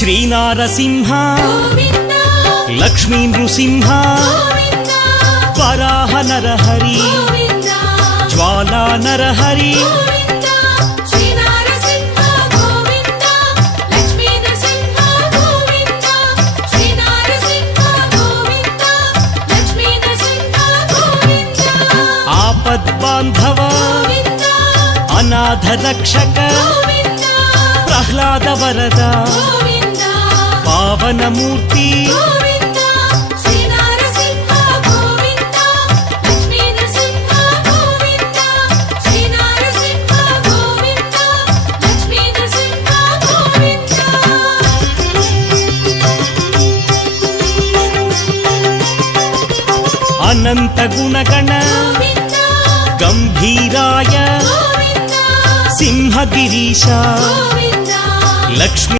శ్రీనారసింహ గోవింద లక్ష్మీ నృసింహ గోవింద వరాహ నరహరి గోవింద జ్వాలా నరహరి గోవింద శ్రీ నరసింహ గోవింద లక్ష్మీ నరసింహ గోవింద శ్రీ నరసింహ గోవింద లక్ష్మీ నరసింహ గోవింద ఆపద్బాంధవ గోవింద అనాథ రక్షక గోవింద ప్రహ్లాద వరద గోవింద పావనమూర్తి గోవింద శ్రీ నరసింహ గోవింద లక్ష్మీ నరసింహ గోవింద శ్రీ నరసింహ గోవింద లక్ష్మీ నరసింహ గోవింద అనంత గుణగణ గోవింద గంభీరాయ గోవింద సింహగిరీశ గోవింద లక్ష్మీ